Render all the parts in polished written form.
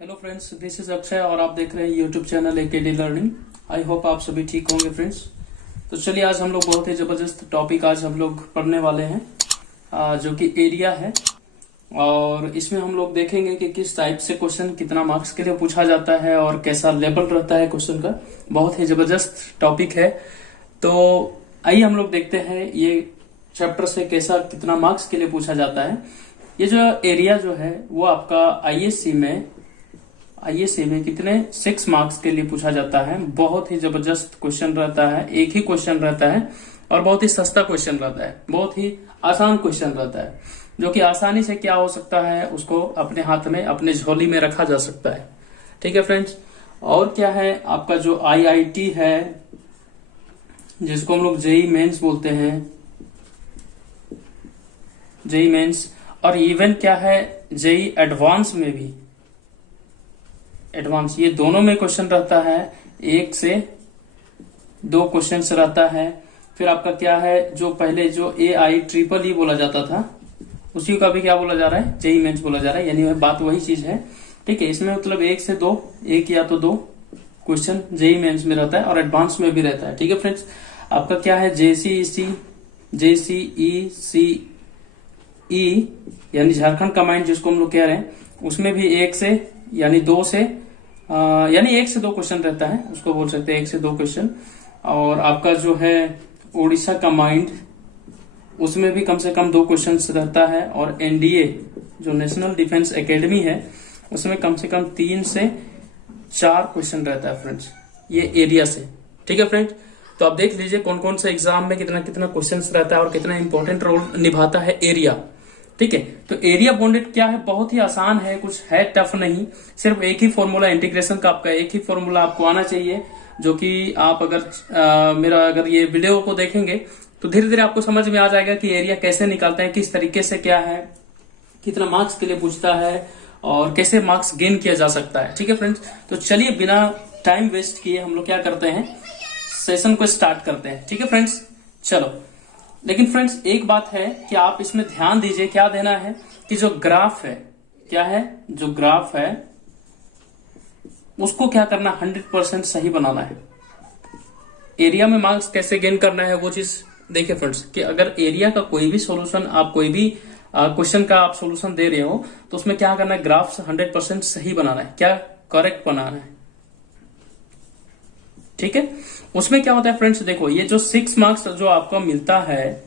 Hello friends, this is Akshay और आप देख रहे हैं YouTube channel एकेडी learning. I hope आप सभी ठीक होंगे फ्रेंड्स। तो चलिए आज हम लोग बहुत ही जबरदस्त टॉपिक आज हम लोग पढ़ने वाले हैं, जो कि एरिया है। और इसमें हम लोग देखेंगे कि किस टाइप से क्वेश्चन कितना मार्क्स के लिए पूछा जाता है और कैसा लेवल रहता है क्वेश्चन का। बहुत ही जबरदस्त टॉपिक है। तो आइए हम लोग देखते हैं ये चैप्टर से कैसा कितना मार्क्स के लिए पूछा जाता है। ये जो एरिया जो है वो आपका आईएससी में कितने 6 मार्क्स के लिए पूछा जाता है। बहुत ही जबरदस्त क्वेश्चन रहता है, एक ही क्वेश्चन रहता है और बहुत ही सस्ता क्वेश्चन रहता है, बहुत ही आसान क्वेश्चन रहता है, जो कि आसानी से क्या हो सकता है उसको अपने हाथ में अपने झोली में रखा जा सकता है। ठीक है फ्रेंड्स। और क्या है आपका जो आईआईटी है, जिसको हम लोग जेई मेंस बोलते हैं, जेई मेंस, और इवन क्या है जेई एडवांस में भी, एडवांस, ये दोनों में क्वेश्चन रहता है। 1 से 2 क्वेश्चन रहता है। फिर आपका क्या है जो पहले जो AIEEE बोला जाता था, उसी का भी क्या बोला जा रहा है, जेई मेंस बोला जा रहा है, यानी बात वही चीज है। ठीक है। इसमें मतलब 1 से 2, 1 या तो 2 क्वेश्चन जेई मेंस में रहता है और एडवांस में भी रहता है। ठीक है फ्रेंड्स। आपका क्या है JCEE यानी झारखंड कमांड जिसको हम लोग कह रहे हैं, उसमें भी 1 से यानी 2 से यानी 1 से 2 क्वेश्चन रहता है, उसको बोल सकते हैं 1 से 2 क्वेश्चन। और आपका जो है ओडिशा कमांड, उसमें भी कम से कम 2 क्वेश्चन रहता है। और एनडीए जो नेशनल डिफेंस एकेडमी है, उसमें कम से कम 3 से 4 क्वेश्चन रहता है फ्रेंड्स, ये एरिया से। ठीक है फ्रेंड्स। तो आप देख लीजिए कौन कौन से एग्जाम में कितना कितना क्वेश्चन रहता है और कितना इंपॉर्टेंट रोल निभाता है एरिया। ठीक है। तो एरिया बाउंडेड क्या है, बहुत ही आसान है, कुछ है टफ नहीं। सिर्फ एक ही फॉर्मूला इंटीग्रेशन का, आपका एक ही फॉर्मूला आपको आना चाहिए, जो कि आप अगर मेरा अगर ये वीडियो को देखेंगे तो धीरे धीरे आपको समझ में आ जाएगा कि एरिया कैसे निकालते हैं, किस तरीके से क्या है, कितना मार्क्स के लिए पूछता है और कैसे मार्क्स गेन किया जा सकता है। ठीक है फ्रेंड्स। तो चलिए बिना टाइम वेस्ट किए हम लोग क्या करते हैं, सेशन को स्टार्ट करते हैं। ठीक है फ्रेंड्स। चलो, लेकिन फ्रेंड्स एक बात है कि आप इसमें ध्यान दीजिए, क्या देना है कि जो ग्राफ है, क्या है जो ग्राफ है उसको क्या करना, 100% सही बनाना है। एरिया में मार्क्स कैसे गेन करना है वो चीज देखिए फ्रेंड्स, कि अगर एरिया का कोई भी सॉल्यूशन, आप कोई भी क्वेश्चन का आप सॉल्यूशन दे रहे हो, तो उसमें क्या करना है, ग्राफ 100% सही बनाना है, क्या करेक्ट बनाना है। ठीक है। उसमें क्या होता है फ्रेंड्स, देखो ये जो 6 मार्क्स जो आपका मिलता है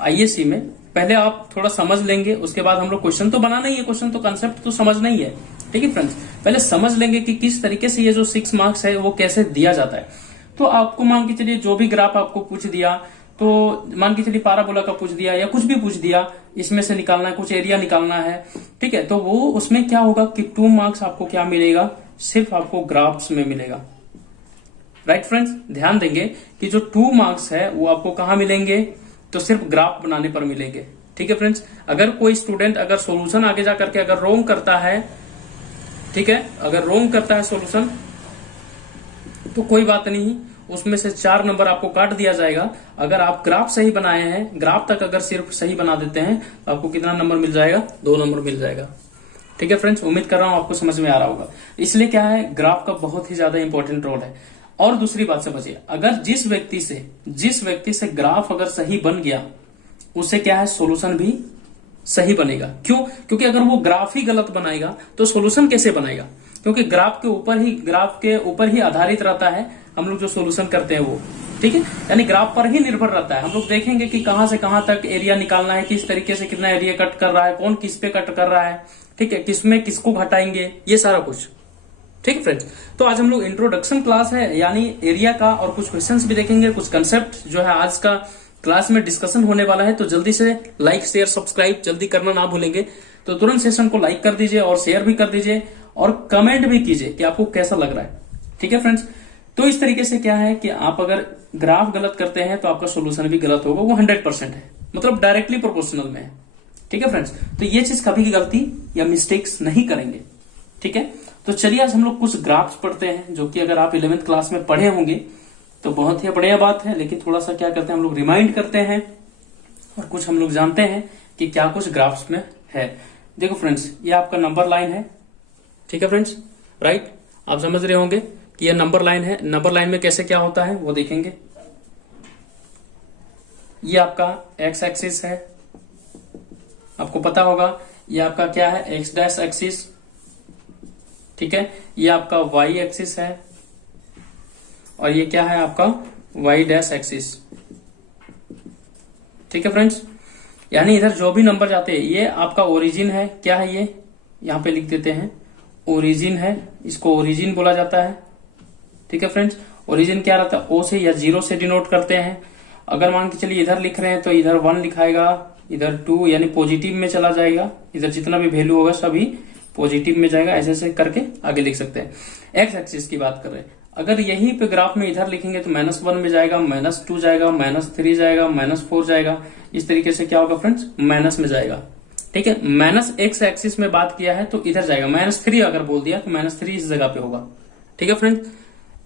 आईएससी में, पहले आप थोड़ा समझ लेंगे, उसके बाद हम लोग क्वेश्चन तो बनाना ही है, क्वेश्चन तो कंसेप्ट तो समझना ही है। ठीक है फ्रेंड्स। पहले समझ लेंगे कि किस तरीके से ये जो 6 मार्क्स है वो कैसे दिया जाता है। तो आपको मान के चलिए जो भी ग्राफ आपको पूछ दिया, तो मान के चलिए पाराबोला का पूछ दिया या कुछ भी पूछ दिया, इसमें से निकालना है, कुछ एरिया निकालना है। ठीक है। तो वो उसमें क्या होगा कि 2 मार्क्स आपको क्या मिलेगा, सिर्फ आपको ग्राफ्स में मिलेगा। Right friends. ध्यान देंगे कि जो 2 मार्क्स है वो आपको कहां मिलेंगे, तो सिर्फ ग्राफ बनाने पर मिलेंगे। ठीक है फ्रेंड्स। अगर कोई स्टूडेंट अगर सॉल्यूशन आगे जा करके अगर रोंग करता है, ठीक है, अगर रोंग करता है सॉल्यूशन, तो कोई बात नहीं, उसमें से 4 नंबर आपको काट दिया जाएगा। अगर आप ग्राफ सही बनाए हैं, ग्राफ तक अगर सिर्फ सही बना देते हैं, तो आपको कितना नंबर मिल जाएगा, 2 नंबर मिल जाएगा। ठीक है फ्रेंड्स। उम्मीद कर रहा हूं आपको समझ में आ रहा होगा। इसलिए क्या है, ग्राफ का बहुत ही ज्यादा इंपॉर्टेंट रोल है। और दूसरी बात समझिए, अगर जिस व्यक्ति से ग्राफ अगर सही बन गया, उससे क्या है, सॉल्यूशन भी सही बनेगा। क्यों? क्योंकि अगर वो ग्राफ ही गलत बनाएगा तो सॉल्यूशन कैसे बनेगा, क्योंकि ग्राफ के ऊपर ही आधारित रहता है हम लोग जो सॉल्यूशन करते हैं वो। ठीक है। यानी ग्राफ पर ही निर्भर रहता है। हम लोग देखेंगे कि कहां से कहां तक एरिया निकालना है, किस तरीके से कितना एरिया कट कर रहा है, कौन किस पे कट कर रहा है, ठीक है, किसमें किसको घटाएंगे, ये सारा कुछ। ठीक है फ्रेंड्स। तो आज हम लोग इंट्रोडक्शन क्लास है, यानी एरिया का, और कुछ क्वेश्चंस भी देखेंगे, कुछ कंसेप्ट जो है आज का क्लास में डिस्कशन होने वाला है। तो जल्दी से लाइक शेयर सब्सक्राइब जल्दी करना ना भूलेंगे। तो तुरंत सेशन को लाइक कर दीजिए और शेयर भी कर दीजिए और कमेंट भी कीजिए कि आपको कैसा लग रहा है। ठीक है फ्रेंड्स। तो इस तरीके से क्या है कि आप अगर ग्राफ गलत करते हैं तो आपका सोल्यूशन भी गलत होगा, वो 100% है, मतलब डायरेक्टली प्रोपोर्शनल में है। ठीक है फ्रेंड्स। तो ये चीज कभी भी गलती या मिस्टेक्स नहीं करेंगे। ठीक है। तो चलिए आज हम लोग कुछ ग्राफ्स पढ़ते हैं, जो कि अगर आप 11th क्लास में पढ़े होंगे तो बहुत ही बढ़िया बात है, लेकिन थोड़ा सा क्या करते हैं हम लोग, रिमाइंड करते हैं और कुछ हम लोग जानते हैं कि क्या कुछ ग्राफ्स में है। देखो फ्रेंड्स, ये आपका नंबर लाइन है, ठीक है फ्रेंड्स, राइट। आप समझ रहे होंगे कि यह नंबर लाइन है। नंबर लाइन में कैसे क्या होता है वो देखेंगे। ये आपका एक्स एक्सिस है, आपको पता होगा। ये आपका क्या है, एक्स डैश एक्सिस, ठीक है। ये आपका वाई एक्सिस है और ये क्या है आपका वाई डैश एक्सिस, ठीक है फ्रेंड्स। यानी इधर जो भी नंबर जाते हैं ये आपका ओरिजिन है। क्या है ये, यहां पे लिख देते हैं ओरिजिन है, इसको ओरिजिन बोला जाता है, ठीक है फ्रेंड्स। ओरिजिन क्या रहता है, ओ से या जीरो से डिनोट करते हैं। अगर मान के चलिए इधर लिख रहे हैं तो इधर 1 लिखाएगा, इधर 2 यानी पॉजिटिव में चला जाएगा। इधर जितना भी वैल्यू होगा सभी पॉजिटिव में जाएगा। ऐसे ऐसे करके आगे लिख सकते हैं। एक्स एक्सिस की बात कर रहे हैं, अगर यहीं पे ग्राफ में इधर लिखेंगे तो -1 में जाएगा, -2 जाएगा, -3 जाएगा, -4 जाएगा। इस तरीके से क्या होगा फ्रेंड्स, माइनस में जाएगा, ठीक है। माइनस एक्स एक्सिस में बात किया है तो इधर जाएगा। -3 अगर बोल दिया तो -3 इस जगह पे होगा, ठीक है फ्रेंड्स।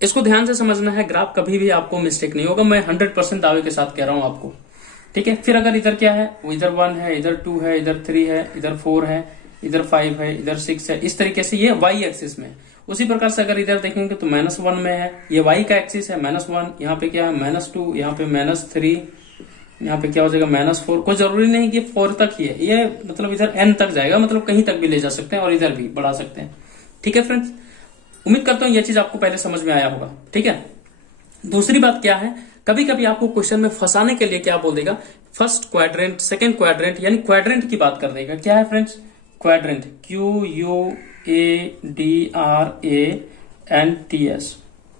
इसको ध्यान से समझना है, ग्राफ कभी भी आपको मिस्टेक नहीं होगा। मैं 100% दावे के साथ कह रहा हूं आपको, ठीक है। फिर अगर इधर क्या है, इधर 1 है, इधर 2 है, इधर 3 है, इधर 4 है, इधर 5 है, इधर 6 है, इस तरीके से ये वाई एक्सिस में। उसी प्रकार से अगर इधर देखेंगे तो -1 में है, ये वाई का एक्सिस है, -1, यहाँ पे क्या है -2, यहाँ पे -3, यहाँ पे क्या हो जाएगा -4। कोई जरूरी नहीं कि 4 तक ही है, ये मतलब इधर n तक जाएगा, मतलब कहीं तक भी ले जा सकते हैं और इधर भी बढ़ा सकते हैं, ठीक है फ्रेंड्स। उम्मीद करता हूं यह चीज आपको पहले समझ में आया होगा, ठीक है। दूसरी बात क्या है, कभी कभी आपको क्वेश्चन में फंसाने के लिए क्या बोल देगा, फर्स्ट क्वाड्रेंट, सेकंड क्वाड्रेंट, यानी क्वाड्रेंट की बात कर देगा। क्या है फ्रेंड्स, क्वाड्रेंट, QUADRANTS,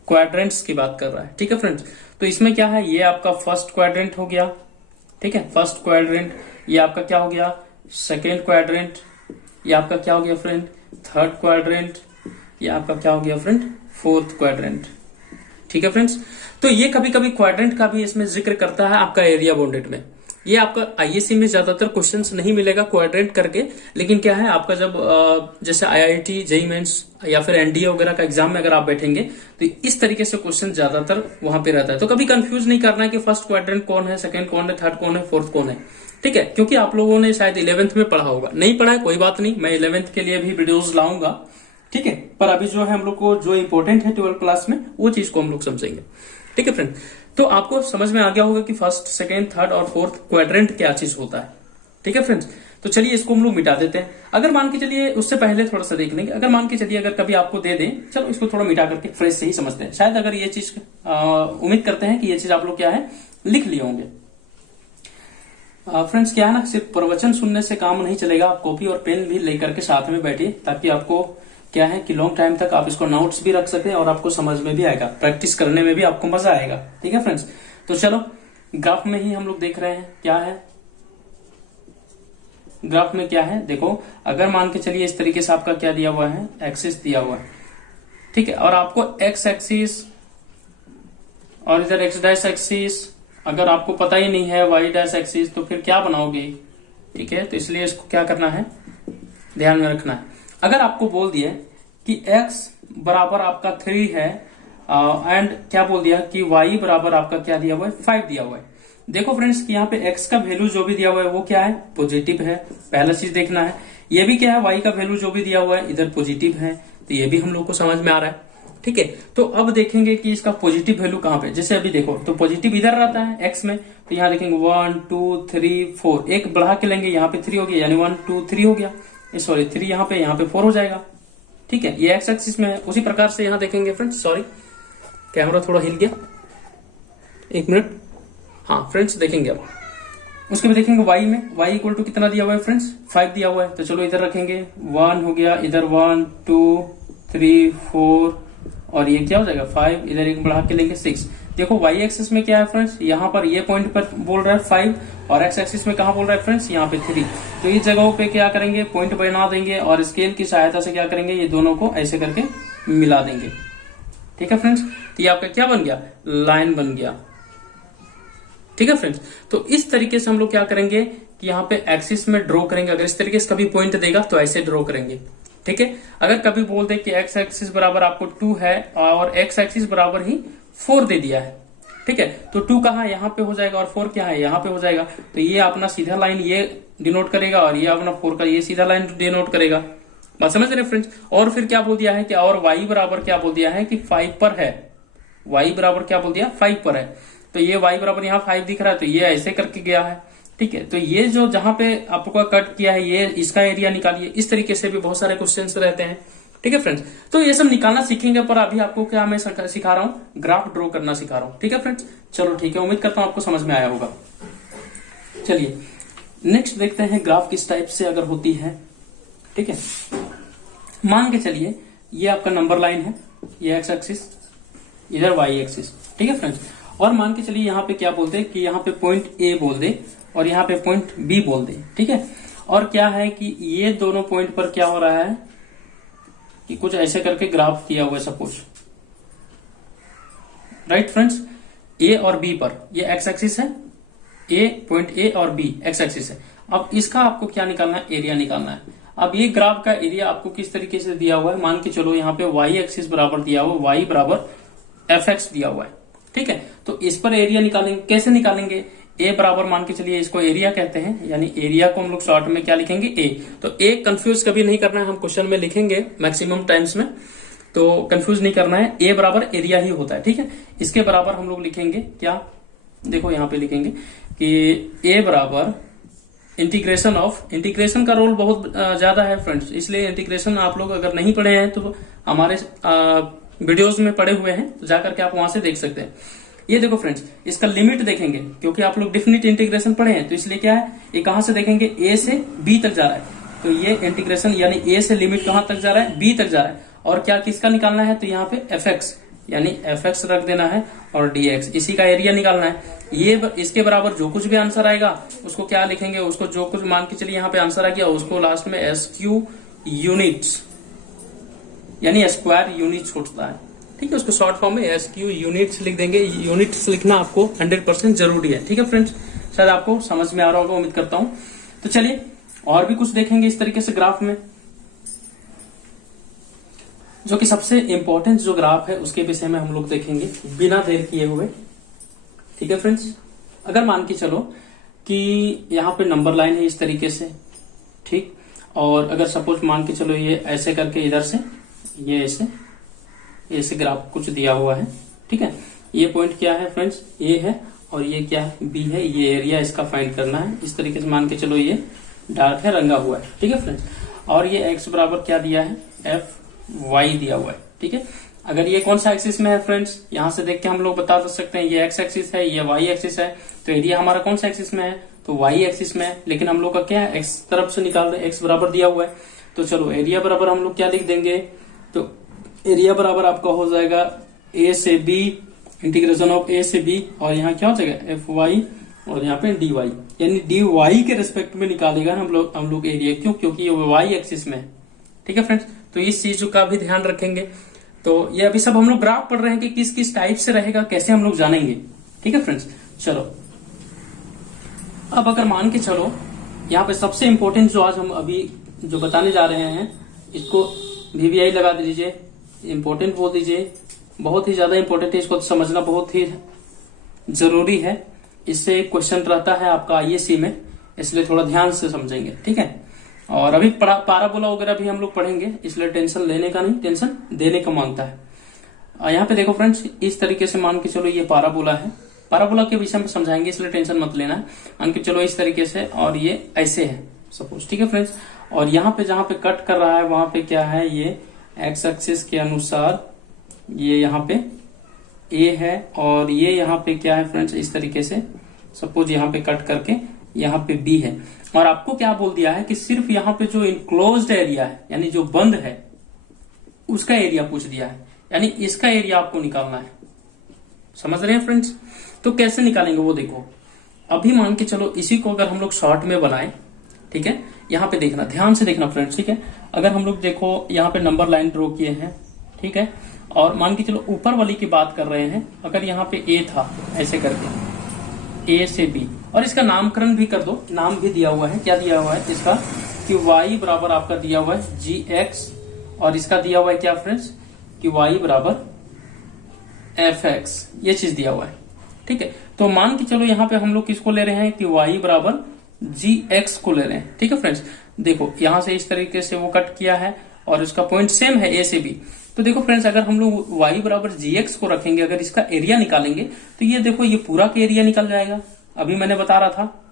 क्वाड्रेंट्स की बात कर रहा है, ठीक है फ्रेंड्स। तो इसमें क्या है, ये आपका फर्स्ट क्वाड्रेंट हो गया, ठीक है, फर्स्ट क्वाड्रेंट। ये आपका क्या हो गया, सेकेंड क्वाड्रेंट। ये आपका क्या हो गया फ्रेंड, थर्ड क्वाड्रेंट। ये आपका क्या हो गया फ्रेंड, फोर्थ क्वाड्रेंट, ठीक है फ्रेंड्स। तो ये कभी कभी क्वाड्रेंट का भी इसमें जिक्र करता है आपका एरिया बाउंडेड में। ये आपका आईएससी में ज्यादातर क्वेश्चंस नहीं मिलेगा क्वाड्रेंट करके, लेकिन क्या है आपका जब जैसे आईआईटी, जेईई मेंस या फिर एनडीए वगैरह का एग्जाम में अगर आप बैठेंगे तो इस तरीके से क्वेश्चन ज्यादातर वहां पे रहता है। तो कभी कंफ्यूज नहीं करना है कि फर्स्ट क्वाड्रेंट कौन है, सेकंड कौन है, थर्ड कौन है, फोर्थ कौन है, ठीक है। क्योंकि आप लोगों ने शायद 11th में पढ़ा होगा, नहीं पढ़ा है कोई बात नहीं, मैं 11th के लिए भी वीडियोज लाऊंगा, ठीक है। पर अभी जो है हम लोग को जो इंपॉर्टेंट है 12th क्लास में वो चीज को हम लोग समझेंगे, ठीक है फ्रेंड। तो आपको समझ में आ गया होगा कि फर्स्ट, सेकेंड, थर्ड और फोर्थ क्वाड्रेंट क्या चीज होता है, ठीक है फ्रेंड्स। तो चलिए इसको हम लोग मिटा देते हैं। अगर मान के चलिए, उससे पहले थोड़ा सा देख लेंगे, अगर मान के चलिए अगर कभी आपको दे दें, चलो इसको थोड़ा मिटा करके फ्रेश से ही समझते हैं। शायद अगर ये चीज उम्मीद करते हैं कि ये चीज आप लोग क्या है लिख लिए होंगे। फ्रेंड्स क्या है ना, सिर्फ प्रवचन सुनने से काम नहीं चलेगा, आप कॉपी और पेन भी लेकर के साथ में बैठिए, ताकि आपको क्या है कि लॉन्ग टाइम तक आप इसको नोट्स भी रख सके और आपको समझ में भी आएगा, प्रैक्टिस करने में भी आपको मजा आएगा, ठीक है फ्रेंड्स। तो चलो ग्राफ में ही हम लोग देख रहे हैं क्या है, ग्राफ में क्या है देखो। अगर मान के चलिए इस तरीके से आपका क्या दिया हुआ है, एक्सिस दिया हुआ है, ठीक है, और आपको एक्स एक्सिस और इधर एक्स डैश एक्सिस अगर आपको पता ही नहीं है, वाई डैश एक्सिस, तो फिर क्या बनाओगे, ठीक है। तो इसलिए इसको क्या करना है, ध्यान में रखना है। अगर आपको बोल दिया कि x बराबर आपका 3 है एंड क्या बोल दिया कि y बराबर आपका क्या दिया हुआ है, 5 दिया हुआ है। देखो फ्रेंड्स कि यहाँ पे x का वैल्यू जो भी दिया हुआ है वो क्या है, पॉजिटिव है, पहला चीज देखना है। ये भी क्या है, y का वैल्यू जो भी दिया हुआ है इधर पॉजिटिव है, तो ये भी हम लोग को समझ में आ रहा है, ठीक है। तो अब देखेंगे कि इसका पॉजिटिव वैल्यू कहाँ पे, जैसे अभी देखो तो पॉजिटिव इधर रहता है x में, तो यहाँ देखेंगे 1 2 3 4, एक बढ़ा के लेंगे, यहाँ पे 3 हो गया, यानी 1 2 3 हो गया, सॉरी 3 यहाँ पे 4 हो जाएगा, ठीक है। ये एक्स एक्सिस में है। उसी प्रकार से यहाँ देखेंगे फ्रेंड्स, सॉरी कैमरा थोड़ा हिल गया, एक मिनट, हाँ फ्रेंड्स देखेंगे अब। उसके बाद देखेंगे y में, y इक्वल टू कितना दिया हुआ है फ्रेंड्स, 5 दिया हुआ है, तो चलो इधर रखेंगे, 1 हो गया, इधर 1 2 3 4 और ये क्या हो जाएगा 5, इधर एक बढ़ा के लेंगे 6। देखो y एक्सिस में क्या है फ्रेंड्स, यहाँ पर ये पॉइंट पर बोल रहा है 5 और x एक्सिस में कहा बोल रहा है फ्रेंड्स, यहाँ पे 3। तो इस जगहों पे क्या करेंगे, पॉइंट बना देंगे और स्केल की सहायता से क्या करेंगे, ये दोनों को ऐसे करके मिला देंगे, ठीक है फ्रेंड्स। तो ये आपका क्या बन गया, लाइन बन गया, ठीक है फ्रेंड्स। तो इस तरीके से हम लोग क्या करेंगे कि यहाँ पे एक्सिस में ड्रॉ करेंगे। अगर इस तरीके से कभी पॉइंट देगा तो ऐसे ड्रॉ करेंगे, ठीक है। अगर कभी बोल दे कि x एक्सिस बराबर आपको 2 है और x एक्सिस बराबर ही 4 दे दिया है, ठीक है, तो 2 कहाँ यहाँ पे हो जाएगा और 4 क्या है यहाँ पे हो जाएगा, तो ये अपना सीधा लाइन ये डिनोट करेगा और ये अपना 4 का ये सीधा लाइन डिनोट करेगा, बात समझ रहे फ्रेंड्स। और फिर क्या बोल दिया है कि और y बराबर क्या बोल दिया है कि 5 पर है, y बराबर क्या बोल दिया 5 पर है। तो ये y बराबर यहाँ 5 दिख रहा है, तो ये ऐसे करके गया है, ठीक है। तो ये जो जहां पे आपको कट किया है ये इसका एरिया निकालिए। इस तरीके से भी बहुत सारे क्वेश्चंस रहते हैं, ठीक है फ्रेंड्स। तो ये सब निकालना सीखेंगे, पर अभी आपको क्या मैं सिखा रहा हूँ, ग्राफ ड्रॉ करना सिखा रहा हूँ, ठीक है फ्रेंड्स। चलो ठीक है, उम्मीद करता हूँ आपको समझ में आया होगा। चलिए नेक्स्ट देखते हैं ग्राफ किस टाइप से अगर होती है, ठीक है। मान के चलिए ये आपका नंबर लाइन है, ये एक्स एक्सिस, इधर वाई एक्सिस, ठीक है फ्रेंड्स। और मान के चलिए यहाँ पे क्या बोलते हैं कि यहाँ पे पॉइंट ए बोल दे और यहाँ पे पॉइंट बी बोल दे, ठीक है। और क्या है कि ये दोनों पॉइंट पर क्या हो रहा है कि कुछ ऐसे करके ग्राफ दिया हुआ है सपोज, राइट फ्रेंड्स। ए और बी पर ये एक्स एक्सिस है, ए पॉइंट ए और बी एक्स एक्सिस है। अब इसका आपको क्या निकालना है, एरिया निकालना है। अब ये ग्राफ का एरिया आपको किस तरीके से दिया हुआ है, मान के चलो यहाँ पे वाई एक्सिस बराबर दिया हुआ, वाई बराबर एफ एक्स दिया हुआ है, ठीक है। तो इस पर एरिया निकालेंगे, कैसे निकालेंगे, ए बराबर मान के चलिए इसको एरिया कहते हैं, यानी एरिया को हम लोग शॉर्ट में क्या लिखेंगे ए। तो ए कंफ्यूज कभी नहीं करना है, हम क्वेश्चन में लिखेंगे मैक्सिमम टाइम्स में, तो कंफ्यूज नहीं करना है, ए बराबर एरिया ही होता है, ठीक है। इसके बराबर हम लोग लिखेंगे क्या, देखो यहाँ पे लिखेंगे कि ए बराबर इंटीग्रेशन ऑफ, इंटीग्रेशन का रोल बहुत ज्यादा है फ्रेंड्स, इसलिए इंटीग्रेशन आप लोग अगर नहीं पढ़े हैं तो हमारे वीडियोस में पढ़े हुए हैं, तो जाकर के आप वहां से देख सकते हैं। ये देखो फ्रेंड्स, इसका लिमिट देखेंगे, क्योंकि आप लोग डिफिनिट इंटीग्रेशन पढ़े हैं, तो इसलिए क्या है, ये कहां से देखेंगे, ए से बी तक जा रहा है, तो ये इंटीग्रेशन यानी ए से लिमिट कहां तक जा रहा है, बी तक जा रहा है। और क्या किसका निकालना है, तो यहाँ पे एफ एक्स यानी एफ एक्स रख देना है और डी एक्स, इसी का एरिया निकालना है। ये इसके बराबर जो कुछ भी आंसर आएगा उसको क्या लिखेंगे, उसको जो कुछ मान के चलिए यहाँ पे आंसर आ गया उसको लास्ट में एस क्यू यूनिट्स यानी स्क्वायर यूनिट्स होता है, ठीक है। उसको शॉर्ट फॉर्म में एस क्यू यूनिट्स लिख देंगे। यूनिट्स लिखना आपको 100% जरूरी है, ठीक है फ्रेंड्स। शायद आपको समझ में आ रहा होगा, उम्मीद करता हूं। तो चलिए और भी कुछ देखेंगे इस तरीके से ग्राफ में, जो कि सबसे इंपॉर्टेंट जो ग्राफ है उसके विषय में हम लोग देखेंगे बिना देर किए हुए, ठीक है फ्रेंड्स। अगर मान के चलो कि यहाँ पे नंबर लाइन है इस तरीके से, ठीक, और अगर सपोज मान के चलो ये ऐसे करके इधर से ये ऐसे ग्राफ कुछ दिया हुआ है, ठीक है। ये पॉइंट क्या है फ्रेंड्स, ए है और ये क्या है, बी है। ये एरिया इसका फाइंड करना है। इस तरीके से मान के चलो ये डार्क है, रंगा हुआ है, ठीक है फ्रेंड्स। और ये एक्स बराबर क्या दिया है, एफ वाई दिया हुआ है, ठीक है। अगर ये कौन सा एक्सिस में है फ्रेंड्स, यहां से देख के हम लोग बता सकते हैं ये एक्स एक्सिस है, ये वाई एक्सिस है, तो एरिया हमारा कौन सा एक्सिस में है, तो वाई एक्सिस में है। लेकिन हम लोग का क्या है, एक्स तरफ से निकाल रहे हैं, एक्स बराबर दिया हुआ है, तो चलो एरिया बराबर हम लोग क्या लिख देंगे, तो एरिया बराबर आपका हो जाएगा ए से बी, इंटीग्रेशन ऑफ ए से बी, और यहाँ क्या हो जाएगा एफ वाई और यहाँ पे डी वाई, यानी डी वाई के रिस्पेक्ट में निकालेगा हम लोग एरिया, क्यों, क्योंकि ये वाई एक्सिस में है, ठीक है फ्रेंड्स। तो इस चीज का भी ध्यान रखेंगे। तो ये अभी सब हम लोग ग्राफ पढ़ रहे हैं कि किस किस टाइप से रहेगा, कैसे हम लोग जानेंगे, ठीक है फ्रेंड्स। चलो अब अगर मान के चलो यहाँ पे सबसे इंपॉर्टेंट जो आज हम अभी जो बताने जा रहे हैं, इसको VVI लगा दीजिए, इंपॉर्टेंट बोल दीजिए, बहुत ही ज्यादा इंपॉर्टेंट है, इसको समझना बहुत ही जरूरी है। इससे क्वेश्चन रहता है आपका ISC में, इसलिए थोड़ा ध्यान से समझेंगे, ठीक है। और अभी पाराबोला वगैरह भी हम लोग पढ़ेंगे, इसलिए टेंशन लेने का नहीं, टेंशन देने का मांगता है। यहाँ पे देखो फ्रेंड्स, इस तरीके से मान के चलो ये पाराबोला है, पाराबोला के विषय में समझाएंगे, इसलिए टेंशन मत लेना है। मान के चलो इस तरीके से, और ये ऐसे है सपोज, ठीक है फ्रेंड्स। और यहाँ पे जहां पे कट कर रहा है वहां पे क्या है, ये एक्स एक्सिस के अनुसार ये यहाँ पे ए है, और ये यहाँ पे क्या है फ्रेंड्स, इस तरीके से सपोज यहाँ पे कट करके यहाँ पे बी है। और आपको क्या बोल दिया है कि सिर्फ यहाँ पे जो इनक्लोज्ड एरिया है, यानी जो बंद है, उसका एरिया पूछ दिया है, यानी इसका एरिया आपको निकालना है। समझ रहे हैं फ्रेंड्स। तो कैसे निकालेंगे वो देखो। अभी मान के चलो इसी को अगर हम लोग शॉर्ट में बनाए, ठीक है, यहाँ पे देखना, ध्यान से देखना फ्रेंड्स, ठीक है। अगर हम लोग देखो यहाँ पे नंबर लाइन ड्रॉ किए हैं, ठीक है, और मान के चलो ऊपर वाली की बात कर रहे हैं, अगर यहाँ पे ए था ऐसे करके ए से बी, और इसका नामकरण भी कर दो, नाम भी दिया हुआ है, क्या दिया हुआ है इसका, कि y बराबर आपका दिया हुआ है gx, और इसका दिया हुआ है क्या फ्रेंड्स, कि y बराबर fx, ये चीज दिया हुआ है, ठीक है। तो मान के चलो यहाँ पे हम लोग किसको ले रहे हैं, कि y बराबर gx को ले रहे हैं, ठीक है फ्रेंड्स। देखो यहाँ से इस तरीके से वो कट किया है, और इसका पॉइंट सेम है ए से बी। तो देखो फ्रेंड्स, अगर हम लोग y बराबर gx को रखेंगे, अगर इसका एरिया निकालेंगे तो ये देखो ये पूरा का एरिया निकल जाएगा। अभी मैंने बता रहा था,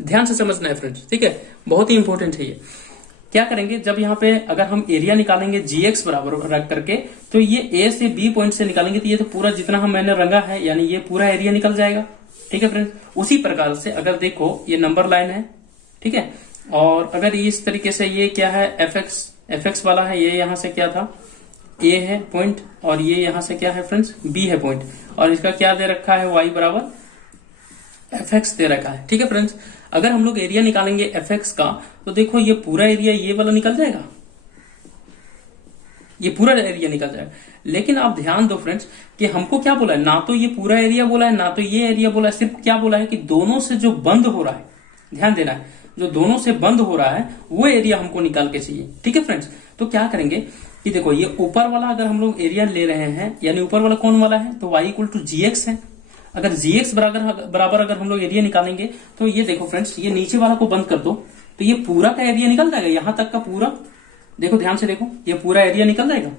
ध्यान से समझना है फ्रेंड्स, ठीक है, बहुत ही इंपॉर्टेंट है ये। क्या करेंगे, जब यहाँ पे अगर हम एरिया निकालेंगे gx बराबर रख करके, तो ये a से b पॉइंट से निकालेंगे तो ये तो पूरा जितना हम मैंने रंगा है, यानी ये पूरा एरिया निकल जाएगा। ठीक है फ्रेंड्स, उसी प्रकार से अगर देखो ये नंबर लाइन है, ठीक है, और अगर इस तरीके से ये क्या है fx वाला है, ये यहाँ से क्या था a है पॉइंट, और ये यहाँ से क्या है फ्रेंड्स b है पॉइंट, और इसका क्या दे रखा है y बराबर fx दे रखा है। ठीक है फ्रेंड्स, अगर हम लोग एरिया निकालेंगे fx का, तो देखो ये पूरा एरिया ये वाला निकल जाएगा, ये पूरा एरिया निकल जाएगा। लेकिन आप ध्यान दो फ्रेंड्स कि हमको क्या बोला है, ना तो ये पूरा एरिया बोला है, ना तो ये एरिया बोला है, सिर्फ क्या बोला है कि दोनों से जो बंद हो रहा है, ध्यान देना है, जो दोनों से बंद हो रहा है वो एरिया हमको निकाल के चाहिए। ठीक है फ्रेंड्स, तो क्या करेंगे कि देखो ये ऊपर वाला अगर हम लोग एरिया ले रहे हैं, यानी ऊपर वाला कौन वाला है, तो y इक्वल टू gx है। अगर gx बराबर अगर हम लोग एरिया निकालेंगे, तो ये देखो फ्रेंड्स, ये नीचे वाला को बंद कर दो तो ये पूरा का एरिया निकल जाएगा, यहां तक का पूरा, देखो ध्यान से देखो, ये पूरा एरिया निकल जाएगा।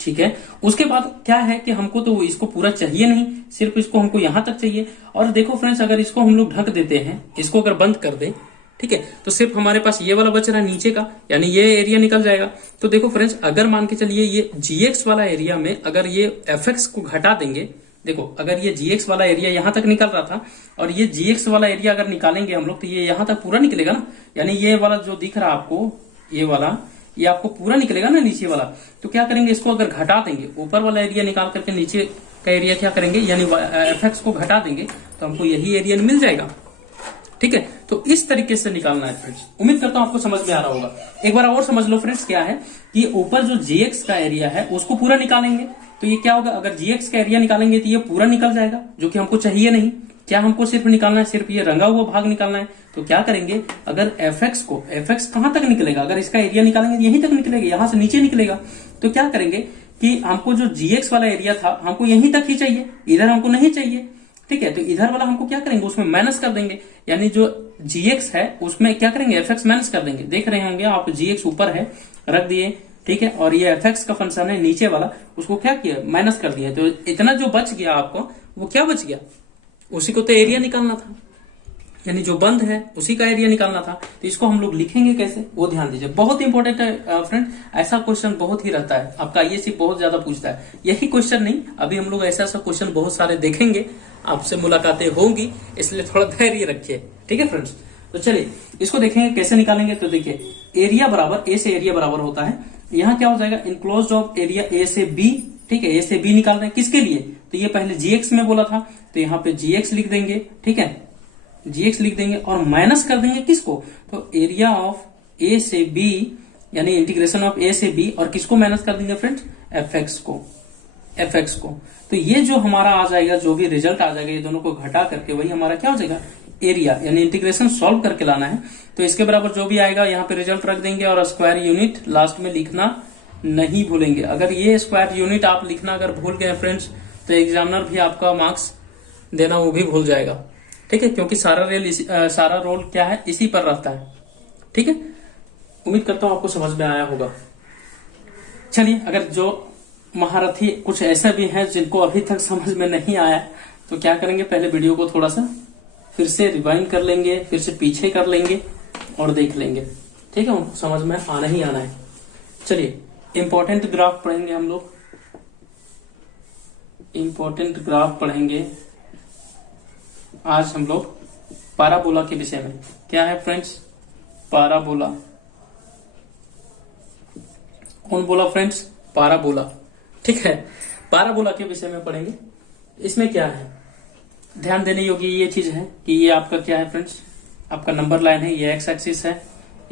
ठीक है, उसके बाद क्या है कि हमको तो इसको पूरा चाहिए नहीं, सिर्फ इसको हमको यहां तक चाहिए। और देखो फ्रेंड्स, अगर इसको हम लोग ढक देते हैं, इसको अगर बंद कर दे, ठीक है, तो सिर्फ हमारे पास ये वाला बच रहा है नीचे का, यानी ये एरिया निकल जाएगा। तो देखो फ्रेंड्स, अगर मान के चलिए ये gx वाला एरिया में अगर ये fx को घटा देंगे, देखो अगर ये gx वाला एरिया यहां तक निकल रहा था और ये gx वाला एरिया अगर निकालेंगे हम लोग, तो ये यहां तक पूरा निकलेगा ना, यानी ये वाला जो दिख रहा है आपको, ये वाला, ये आपको पूरा निकलेगा ना नीचे वाला। तो क्या करेंगे, इसको अगर घटा देंगे, ऊपर वाला एरिया निकाल करके नीचे का एरिया क्या करेंगे, यानी fx को घटा देंगे, तो हमको यही एरिया मिल जाएगा। ठीक है, तो इस तरीके से निकालना है फ्रेंड्स। उम्मीद करता हूं आपको समझ में आ रहा होगा। एक बार और समझ लो फ्रेंड्स, क्या है कि ऊपर जो gx का एरिया है उसको पूरा निकालेंगे, तो ये क्या होगा, अगर gx का एरिया निकालेंगे तो ये पूरा निकल जाएगा, जो कि हमको चाहिए नहीं। क्या हमको सिर्फ निकालना है, सिर्फ ये रंगा हुआ भाग निकालना है। तो क्या करेंगे, अगर fx कहां तक निकलेगा, अगर इसका एरिया निकालेंगे यहीं तक निकलेगा, यहां से नीचे निकलेगा। तो क्या करेंगे कि हमको जो gx वाला एरिया था हमको यहीं तक ही चाहिए, इधर हमको नहीं चाहिए। ठीक है, तो इधर वाला हमको क्या करेंगे, उसमें माइनस कर देंगे, यानी जो gx है उसमें क्या करेंगे, fx माइनस कर देंगे। देख रहे होंगे आप, gx ऊपर है रख दिए, ठीक है, और ये fx का फंक्शन है नीचे वाला, उसको क्या किया, माइनस कर दिया। तो इतना जो बच गया आपको, वो क्या बच गया, उसी को तो एरिया निकालना था, यानी जो बंद है उसी का एरिया निकालना था। तो इसको हम लोग लिखेंगे कैसे, वो ध्यान दीजिए, बहुत इंपॉर्टेंट है फ्रेंड। ऐसा क्वेश्चन बहुत ही रहता है, आपका आईएएस बहुत ज्यादा पूछता है। यही क्वेश्चन नहीं, अभी हम लोग ऐसा क्वेश्चन बहुत सारे देखेंगे, आपसे मुलाकातें होंगी, इसलिए थोड़ा धैर्य रखिए। ठीक है फ्रेंड्स, तो चलिए इसको देखेंगे कैसे निकालेंगे। तो देखिए, एरिया बराबर ए से एरिया बराबर होता है, यहाँ क्या हो जाएगा, इनक्लोज्ड ऑफ एरिया ए से बी। ठीक है, ए से बी निकाल रहे हैं, किसके लिए, तो ये पहले gx में बोला था, तो यहाँ पे gx लिख देंगे। ठीक है, gx लिख देंगे और माइनस कर देंगे किसको, तो एरिया ऑफ ए से बी, यानी इंटीग्रेशन ऑफ ए से बी, और किसको माइनस कर देंगे फ्रेंड्स, fx को। तो ये जो हमारा आ जाएगा, जो भी रिजल्ट आ जाएगा, ये दोनों को घटा करके वही हमारा क्या हो जाएगा, एरिया, यानी इंटीग्रेशन सॉल्व करके लाना है। तो इसके बराबर जो भी आएगा यहाँ पे रिजल्ट रख देंगे, और स्क्वायर यूनिट लास्ट में लिखना नहीं भूलेंगे। अगर ये स्क्वायर यूनिट आप लिखना अगर भूल गए फ्रेंड्स, तो एग्जामिनर भी आपका मार्क्स देना वो भी भूल जाएगा। ठीक है, क्योंकि सारा रोल क्या है, इसी पर रहता है। ठीक है, उम्मीद करता हूं आपको समझ में आया होगा। चलिए, अगर जो महारथी कुछ ऐसे भी हैं जिनको अभी तक समझ में नहीं आया, तो क्या करेंगे, पहले वीडियो को थोड़ा सा फिर से रिवाइंड कर लेंगे, फिर से पीछे कर लेंगे और देख लेंगे। ठीक है, उनको समझ में आना ही आना है। चलिए, इंपॉर्टेंट ग्राफ पढ़ेंगे हम लोग, इंपॉर्टेंट ग्राफ पढ़ेंगे आज हम लोग पाराबोला के विषय में। क्या है फ्रेंड्स, पाराबोला, कौन बोला फ्रेंड्स, पाराबोला। ठीक है, पाराबोला के विषय में पढ़ेंगे। इसमें क्या है, ध्यान देने योग्य ये चीज है कि ये आपका क्या है फ्रेंड्स, आपका नंबर लाइन है, ये एक्स एक्सिस है,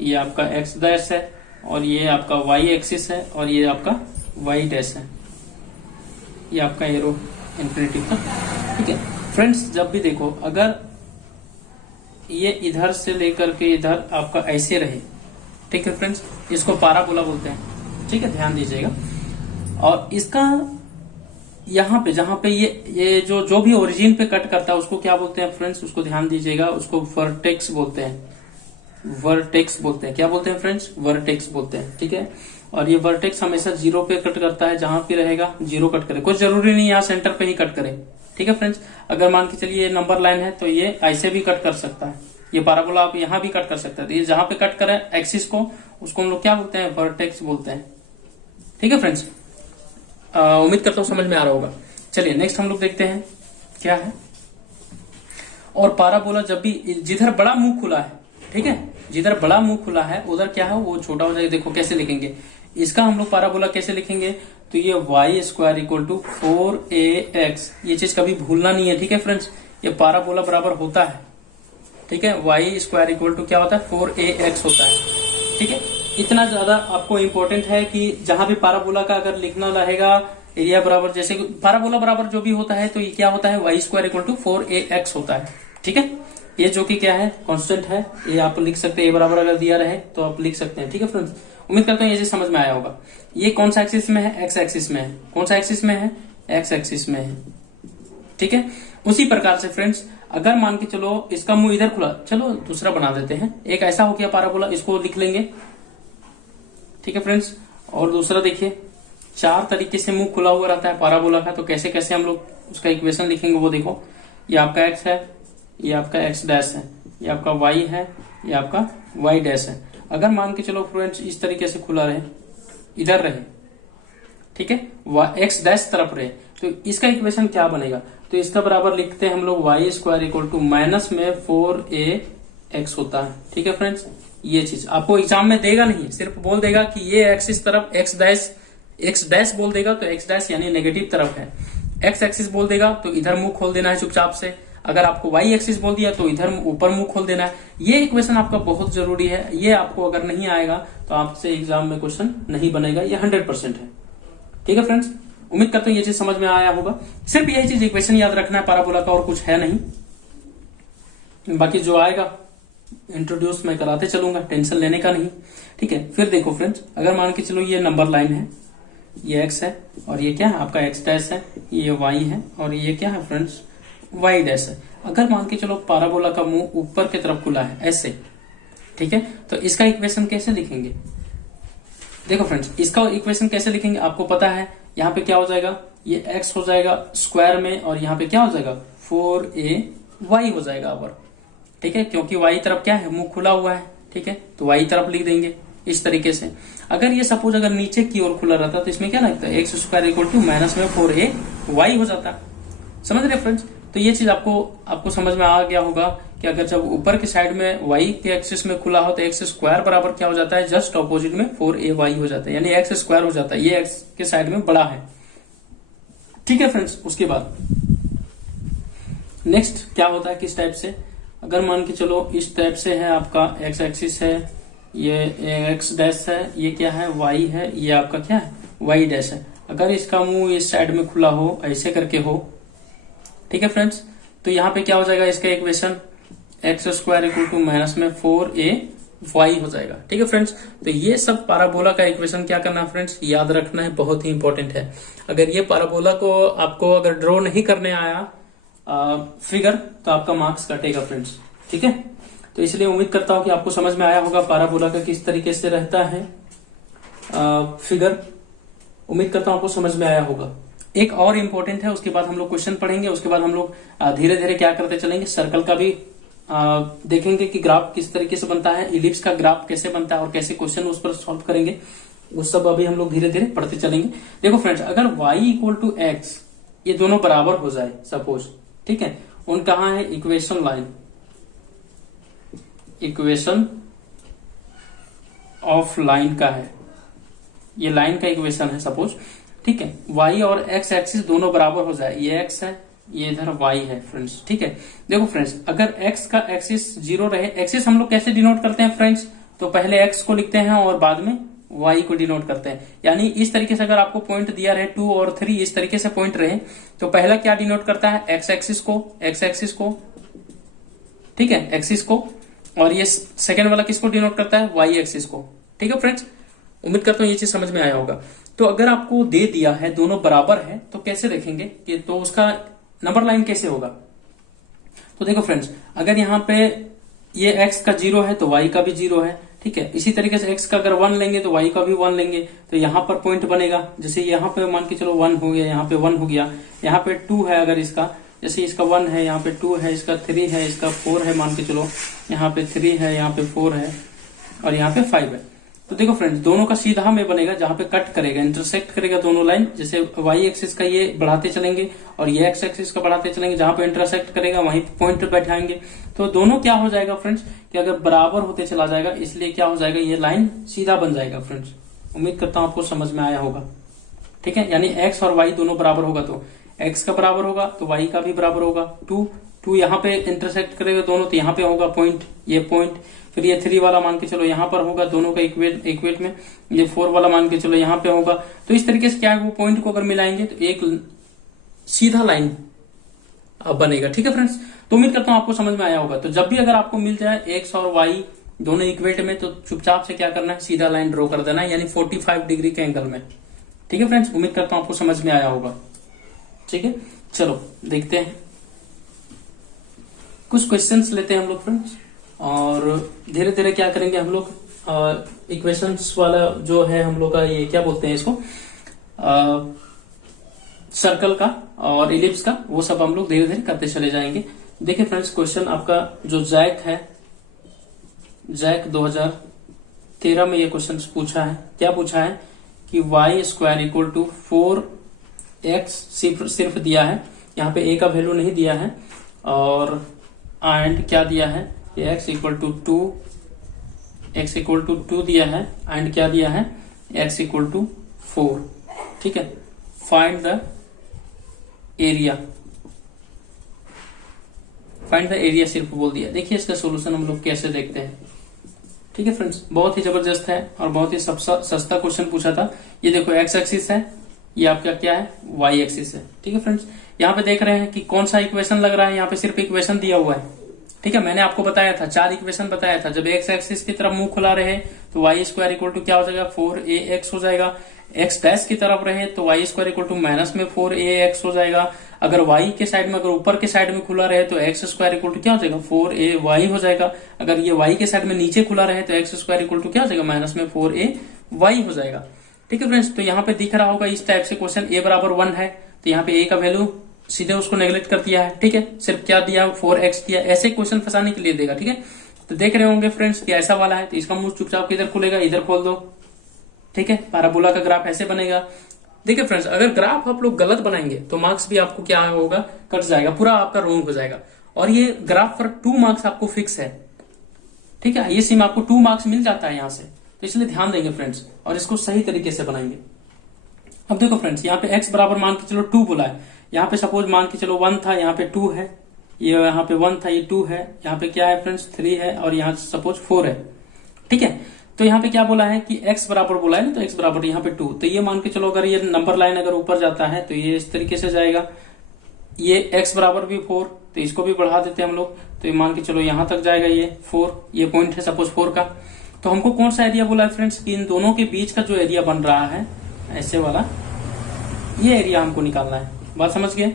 ये आपका एक्स डैश है, और ये आपका वाई एक्सिस है, और ये आपका वाई डैश है, ये आपका एरो इन्फिनिटी का। ठीक है फ्रेंड्स, जब भी देखो, अगर ये इधर से लेकर के इधर आपका ऐसे रहे, ठीक है फ्रेंड्स, इसको पाराबोला बोलते हैं। ठीक है, ध्यान दीजिएगा। और इसका यहाँ पे जहां पे ये जो भी ओरिजिन पे कट करता है उसको क्या बोलते हैं फ्रेंड्स, उसको ध्यान दीजिएगा, उसको वर्टेक्स बोलते हैं, वर्टेक्स बोलते हैं। क्या बोलते हैं फ्रेंड्स, वर्टेक्स बोलते हैं। ठीक है, और ये वर्टेक्स हमेशा 0 पे कट करता है, जहां पे रहेगा 0 कट करे, कुछ जरूरी नहीं यहाँ सेंटर पे ही कट करे। ठीक है फ्रेंड्स, अगर मान के चलिए ये नंबर लाइन है तो ये ऐसे भी कट कर सकता है, ये पैराबोला आप यहाँ भी कट कर सकते हैं। तो ये जहां पे कट करे एक्सिस को, उसको हम लोग क्या बोलते हैं, वर्टेक्स बोलते हैं। ठीक है फ्रेंड्स, उम्मीद करता हूँ समझ में आ रहा होगा। चलिए नेक्स्ट हम लोग देखते हैं क्या है। और पैराबोला जब भी जिधर बड़ा मुंह खुला है, ठीक है, जिधर बड़ा मुंह खुला है उधर क्या है, वो छोटा हो जाएगा। देखो कैसे लिखेंगे इसका हम लोग पैराबोला, कैसे लिखेंगे, तो ये y square equal to 4ax, ये चीज कभी भूलना नहीं है। ठीक है फ्रेंड्स, ये पैराबोला बराबर होता है, ठीक है, y स्क्वायर इक्वल टू क्या होता है, 4ax होता है। ठीक है, इतना ज्यादा आपको इंपॉर्टेंट है कि जहां भी पैराबोला का अगर लिखना रहेगा एरिया बराबर, जैसे पैराबोला बराबर जो भी होता है तो ये क्या होता है, y square equal to 4ax होता है। ठीक है, ये जो कि क्या है, कांस्टेंट है, ये आप लिख सकते हैं, ए बराबर अगर दिया रहे तो आप लिख सकते हैं। ठीक है फ्रेंड्स, उम्मीद करता हूँ ये चीज समझ में आया होगा। ये कौन सा एक्सिस में है, एक्स एक्सिस में है। कौन सा एक्सिस में है, एक्स एक्सिस में है। ठीक है, उसी प्रकार से फ्रेंड्स अगर मान के चलो इसका मुंह इधर खुला, चलो दूसरा बना देते हैं, एक ऐसा हो गया पैराबोला, इसको लिख लेंगे। ठीक है फ्रेंड्स, और दूसरा देखिए, 4 तरीके से मुंह खुला हुआ रहता है पैराबोला का, तो कैसे कैसे हम लोग उसका इक्वेशन लिखेंगे वो देखो। ये आपका एक्स है, ये आपका एक्स डैश है, ये आपका वाई है, ये आपका वाई डैश है। अगर मान के चलो फ्रेंड्स इस तरीके से खुला रहे, इधर रहे, ठीक है, एक्स डैश तरफ रहे, तो इसका इक्वेशन क्या बनेगा, तो इसका बराबर लिखते हैं हम लोग y square equal to minus में 4ax होता है। ठीक है फ्रेंड्स, ये चीज आपको एग्जाम में देगा नहीं, सिर्फ बोल देगा कि ये एक्सिस तरफ एक्स डैश बोल देगा तो एक्स डैश यानी नेगेटिव तरफ है, एक्स एक्सिस बोल देगा तो इधर मुंह खोल देना है चुपचाप से, अगर आपको वाई एक्सिस बोल दिया तो इधर ऊपर मुंह खोल देना है। ये इक्वेशन आपका बहुत जरूरी है, ये आपको अगर नहीं आएगा तो आपसे एग्जाम में क्वेश्चन नहीं बनेगा, ये 100% है। ठीक है फ्रेंड्स, उम्मीद करता हूँ ये चीज समझ में आया होगा। सिर्फ यही चीज इक्वेशन याद रखना है पैराबोला का, और कुछ है नहीं, बाकी जो आएगा इंट्रोड्यूस मैं कराते चलूंगा, टेंशन लेने का नहीं। ठीक है, फिर देखो फ्रेंड्स, अगर मान के चलो ये नंबर लाइन है, ये एक्स है और ये क्या है आपका एक्स डैश है, ये वाई है और ये क्या है फ्रेंड्स वाई डैश है। अगर मान के चलो पैराबोला का मुंह ऊपर की तरफ खुला है ऐसे, ठीक है, तो इसका इक्वेशन कैसे लिखेंगे, देखो फ्रेंड्स इसका इक्वेशन कैसे लिखेंगे आपको पता है, यहाँ पे क्या हो जाएगा, ये x हो जाएगा स्क्वायर में और यहाँ पे क्या हो जाएगा 4ay हो जाएगा अवर। ठीक है, क्योंकि y तरफ क्या है, मुंह खुला हुआ है, ठीक है, तो y तरफ लिख देंगे इस तरीके से। अगर ये सपोज अगर नीचे की ओर खुला रहता तो इसमें क्या लगता है, x square equal to minus में 4ay हो जाता। समझ रहे फ्रेंड्स, तो ये चीज आपको समझ में आ गया होगा कि अगर जब ऊपर की साइड में y के एक्सिस में खुला हो तो एक्स स्क्वायर बराबर क्या हो जाता है, जस्ट ऑपोजिट में 4ay हो जाता है, यानी एक्स स्क्वायर हो जाता है, ये एक्स के साइड में बड़ा है। ठीक है फ्रेंड्स, उसके बाद नेक्स्ट क्या होता है, किस टाइप से, अगर मान के चलो इस टाइप से है, आपका एक्स एक्सिस है, ये एक्स डैश है, ये क्या है y है, ये आपका क्या है y डैश है। अगर इसका मुंह इस साइड में खुला हो, ऐसे करके हो, ठीक है फ्रेंड्स, तो यहाँ पे क्या हो जाएगा इसका equation, x square equal to minus में 4ay हो जाएगा। ठीक है फ्रेंड्स, तो ये सब पैराबोला का इक्वेशन क्या करना है फ्रेंड्स, याद रखना है, बहुत ही इंपॉर्टेंट है। अगर ये पैराबोला को आपको अगर ड्रॉ नहीं करने आया फिगर तो आपका मार्क्स कटेगा फ्रेंड्स। ठीक है, तो इसलिए उम्मीद करता हूं कि आपको समझ में आया होगा पैराबोला का किस तरीके से रहता है फिगर, उम्मीद करता हूं आपको समझ में आया होगा। एक और इम्पोर्टेंट है, उसके बाद हम लोग क्वेश्चन पढ़ेंगे, उसके बाद हम लोग धीरे धीरे क्या करते चलेंगे, सर्कल का भी देखेंगे कि ग्राफ किस तरीके से बनता है, इलिप्स का ग्राफ कैसे बनता है और कैसे क्वेश्चन उस पर सॉल्व करेंगे, वो सब अभी हम लोग धीरे धीरे पढ़ते चलेंगे। देखो फ्रेंड्स, अगर y इक्वल टू एक्स ये दोनों बराबर हो जाए सपोज, ठीक है, उन कहा है equation line, equation of line का है, ये लाइन का इक्वेशन है सपोज, ठीक है, y और x एक्सिस दोनों बराबर हो जाए, ये x है ये इधर y है फ्रेंड्स। ठीक है, देखो फ्रेंड्स, अगर x का एक्सिस 0 रहे, एक्सिस हम लोग कैसे डिनोट करते हैं फ्रेंड्स, तो पहले x को लिखते हैं और बाद में y को डिनोट करते हैं, यानी इस तरीके से अगर आपको पॉइंट दिया रहे 2 और 3 इस तरीके से पॉइंट रहे, तो पहला क्या डिनोट करता है, x एक्सिस को, ठीक है, एक्सिस को, और ये सेकेंड वाला किसको डिनोट करता है, y एक्सिस को। ठीक है फ्रेंड्स, उम्मीद करता हूं ये चीज समझ में आया होगा। तो अगर आपको दे दिया है दोनों बराबर है तो कैसे देखेंगे कि, तो उसका नंबर लाइन कैसे होगा, तो देखो फ्रेंड्स, अगर यहाँ पे ये x का 0 है तो y का भी 0 है, ठीक है। इसी तरीके से x का अगर 1 लेंगे तो y का भी 1 लेंगे, तो यहाँ पर पॉइंट बनेगा। जैसे यहाँ पे मान के चलो 1 हो गया, यहाँ पे 1 हो गया, यहाँ पे 2 है अगर इसका, जैसे इसका 1 है, यहाँ पे 2 है, इसका 3 है, इसका 4 है, मान के चलो यहाँ पे 3 है, यहाँ पे 4 है और यहाँ पे 5 है। तो देखो फ्रेंड्स, दोनों का सीधा में बनेगा, जहां पे कट करेगा, इंटरसेक्ट करेगा दोनों लाइन। जैसे वाई एक्सिस का ये बढ़ाते चलेंगे और ये एक्स एक्सिस का बढ़ाते चलेंगे, जहां पे इंटरसेक्ट करेगा वहीं पॉइंट बैठाएंगे। तो दोनों क्या हो जाएगा फ्रेंड्स कि अगर बराबर होते चला जाएगा, इसलिए क्या हो जाएगा, ये लाइन सीधा बन जाएगा। फ्रेंड्स उम्मीद करता हूं आपको समझ में आया होगा। ठीक है, यानी एक्स और वाई दोनों बराबर होगा तो एक्स का बराबर होगा तो वाई का भी बराबर होगा। टू यहाँ पे इंटरसेक्ट करेगा दोनों, तो यहाँ पे होगा पॉइंट, ये पॉइंट। फिर ये 3 वाला मान के चलो यहाँ पर होगा, दोनों का इक्वेट में। ये 4 वाला मान के चलो यहाँ पे होगा। तो इस तरीके से क्या है, वो पॉइंट को अगर मिलाएंगे तो एक सीधा लाइन बनेगा। ठीक है फ्रेंड्स, तो उम्मीद करता हूं आपको समझ में आया होगा। तो जब भी अगर आपको मिल जाए एक्स और वाई दोनों इक्वेट में, तो चुपचाप से क्या करना है, सीधा लाइन ड्रॉ कर देना है, यानी 45 डिग्री के एंगल में। ठीक है फ्रेंड्स, उम्मीद करता हूं आपको समझ में आया होगा। ठीक है, चलो देखते हैं, कुछ क्वेश्चंस लेते हैं हम लोग फ्रेंड्स, और धीरे धीरे क्या करेंगे हम लोग इक्वेशंस वाला जो है हम लोग का, ये क्या बोलते हैं इसको, सर्कल का और इलिप्स का, वो सब हम लोग धीरे धीरे करते चले जाएंगे। देखिए फ्रेंड्स, क्वेश्चन आपका जो जैक है, जैक 2013 में ये क्वेश्चन पूछा है। क्या पूछा है कि y square equal to 4x सिर्फ दिया है, यहाँ पे a का वैल्यू नहीं दिया है, और एंड क्या दिया है, x इक्वल टू 2 दिया है, एंड क्या दिया है, x इक्वल टू 4। ठीक है, find the area, find the area सिर्फ बोल दिया। देखिए इसका सोल्यूशन हम लोग कैसे देखते हैं। ठीक है फ्रेंड्स, बहुत ही जबरदस्त है और बहुत ही सस्ता क्वेश्चन पूछा था। ये देखो एक्स एक्सिस है, ये आपका क्या है, वाई एक्सिस है। ठीक है फ्रेंड्स, यहाँ पे देख रहे हैं कि कौन सा इक्वेशन लग रहा है, यहाँ पे सिर्फ इक्वेशन दिया हुआ है। ठीक है, मैंने आपको बताया था, 4 इक्वेशन बताया था। जब एक्स एक्सिस की तरफ मुंह खुला रहे तो वाई स्क्वायर इक्वल टू क्या हो जाएगा, 4ax हो जाएगा। एक्स डैश की तरफ रहे तो y square equal to minus में 4ax हो जाएगा। अगर वाई के साइड में, अगर ऊपर के साइड में खुला रहे तो एक्स स्क्वायर इक्वल टू क्या हो जाएगा, 4ay हो जाएगा। अगर ये वाई के साइड में नीचे खुला रहे तो एक्स स्क्वायर इक्वल टू क्या हो जाएगा, माइनस में 4ay हो जाएगा। ठीक है फ्रेंड्स, तो यहाँ पे दिख रहा होगा इस टाइप से क्वेश्चन, a बराबर 1 है तो यहाँ पे a का वैल्यू सीधे उसको नेग्लेक्ट कर दिया है। ठीक है, सिर्फ क्या दिया, 4x दिया। ऐसे क्वेश्चन फंसाने के लिए देगा। ठीक है, तो देख रहे होंगे फ्रेंड्स कि ऐसा वाला है तो इसका मुंह चुपचाप किधर खुलेगा, इधर खोल दो। ठीक है, पैराबोला का ग्राफ ऐसे बनेगा। देखिए फ्रेंड्स, अगर ग्राफ आप लोग गलत बनाएंगे तो मार्क्स भी आपको क्या होगा, कट जाएगा, पूरा आपका रॉन्ग हो जाएगा। और ये ग्राफ पर 2 मार्क्स आपको फिक्स है। ठीक है, ये सीम आपको 2 मार्क्स मिल जाता है यहाँ से, तो इसलिए ध्यान देंगे फ्रेंड्स और इसको सही तरीके से बनाएंगे। अब देखो फ्रेंड्स, यहाँ पे x बराबर मान के चलो 2 बोला है, यहाँ पे सपोज मान के चलो 1 था, यहाँ पे 2 है, ये यहाँ पे 1 था, ये 2 है, यहाँ पे क्या है फ्रेंड्स 3 है, और यहाँ सपोज 4 है। ठीक है, तो यहाँ पे क्या बोला है कि x बराबर बोला है ना, तो x बराबर यहाँ पे 2, तो ये मान के चलो अगर ये नंबर लाइन अगर ऊपर जाता है तो ये इस तरीके से जाएगा। ये x बराबर भी 4, तो इसको भी बढ़ा देते हैं हम लोग, तो ये मान के चलो यहाँ तक जाएगा ये 4, ये पॉइंट है सपोज 4 का। तो हमको कौन सा एरिया बोला है फ्रेंड्स कि इन दोनों के बीच का जो एरिया बन रहा है ऐसे वाला, ये एरिया हमको निकालना है। बात समझ गए?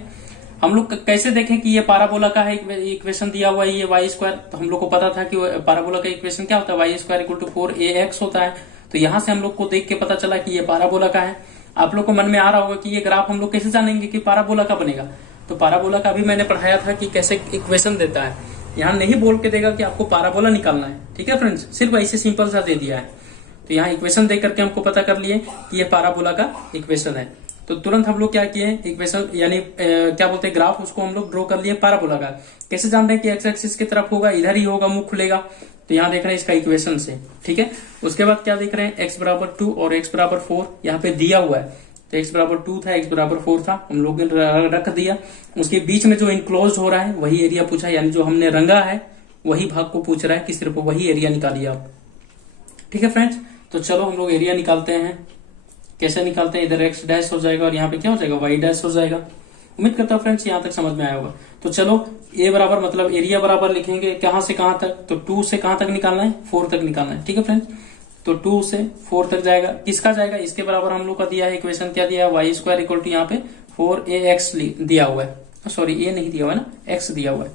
हम लोग कैसे देखें कि ये पाराबोला का है, इक्वेशन दिया हुआ है ये वाई स्क्वायर, तो हम लोग को पता था कि पाराबोला का इक्वेशन क्या होता है, Y square equal to 4ax होता है। तो यहां से हम लोग को देख के पता चला कि ये पाराबोला का है। आप लोग को मन में आ रहा होगा कि ये ग्राफ हम लोग कैसे जानेंगे कि पाराबोला का बनेगा। तो पाराबोला का भी मैंने पढ़ाया था कि कैसे इक्वेशन देता है, यहाँ नहीं बोल के देगा कि आपको पाराबोला निकालना है। ठीक है फ्रेंड्स, सिर्फ ऐसे सिंपल सा दे दिया है। तो यहाँ इक्वेशन देख करके हमको पता कर लिए कि ये पाराबोला का इक्वेशन है। तो तुरंत हम लोग क्या किए, इक्वेशन यानी क्या बोलते हैं ग्राफ, उसको हम लोग ड्रॉ कर लिए पाराबोला का। कैसे जानते हैं कि एक्स एक्सिस की तरफ होगा, इधर ही होगा, मुंह खुलेगा। तो यहाँ देख रहे हैं इसका इक्वेशन से। ठीक है, उसके बाद क्या देख रहे हैं, एक्स बराबर 2 और एक्स बराबर 4 यहाँ पे दिया हुआ है। तो एक्स बराबर 2 था, एक्स बराबर 4 था, हम लोग ने रख दिया। उसके बीच में जो इनक्लोज हो रहा है वही एरिया पूछा, यानी जो हमने रंगा है वही भाग को पूछ रहा है कि सिर्फ वही एरिया निकालिए आप। ठीक है फ्रेंड्स, तो चलो हम लोग एरिया निकालते हैं। कैसे निकालते हैं, इधर एक्स डैश हो जाएगा और यहाँ पे क्या हो जाएगा, वाई डैश हो जाएगा। उम्मीद करता हूँ फ्रेंड्स यहाँ तक समझ में आया होगा। तो चलो ए बराबर मतलब एरिया बराबर लिखेंगे कहां से कहां तक, तो 2 से कहां तक निकालना है, 4 तक निकालना है। ठीक है फ्रेंड्स, तो 2 से 4 तक जाएगा। किसका जाएगा, इसके बराबर हम लोग का दिया है इक्वेशन, क्या दिया है, वाई स्क्वायर इक्वल टू यहाँ पे 4ax दिया हुआ है, सॉरी ए नहीं दिया हुआ है ना, एक्स दिया हुआ है।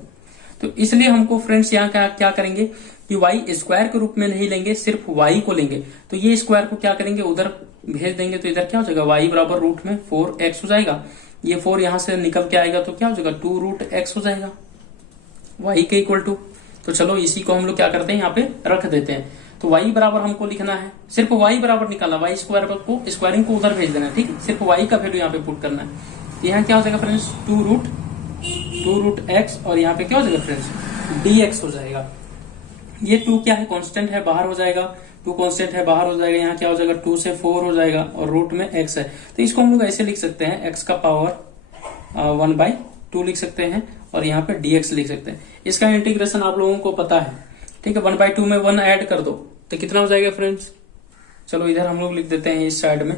तो इसलिए हमको फ्रेंड्स यहाँ क्या करेंगे कि y स्क्वायर के रूप में नहीं लेंगे, सिर्फ y को लेंगे। तो ये स्क्वायर को क्या करेंगे, उधर भेज देंगे, तो इधर क्या हो जाएगा, y बराबर रूट में 4x हो जाएगा। ये 4 यहां से निकल के आएगा तो क्या हो जाएगा, 2 रूट x हो जाएगा y के इक्वल टू। तो चलो इसी को हम लोग क्या करते हैं, यहाँ पे रख देते हैं। तो y बराबर हमको लिखना है, सिर्फ y बराबर निकालना, y स्क्वायर को स्क्वायरिंग को उधर भेज देना है, ठीक है। सिर्फ y का वैल्यू यहाँ पे पुट करना है। यहाँ क्या हो जाएगा फ्रेंड्स, 2 रूट x, और यहाँ पे क्या हो जाएगा फ्रेंड्स, dx हो जाएगा। ये 2 क्या है, कांस्टेंट है, बाहर हो जाएगा। 2 कांस्टेंट है, बाहर हो जाएगा। यहाँ क्या हो जाएगा, 2 से 4 हो जाएगा, और रूट में x है। तो इसको हम लोग ऐसे लिख सकते हैं, x का पावर 1/2 लिख सकते हैं, और यहाँ पे dx लिख सकते हैं। इसका इंटीग्रेशन आप लोगों को पता है, ठीक है। 1/2 में 1 ऐड कर दो तो कितना हो जाएगा फ्रेंड्स, चलो इधर हम लोग लिख देते हैं इस साइड में,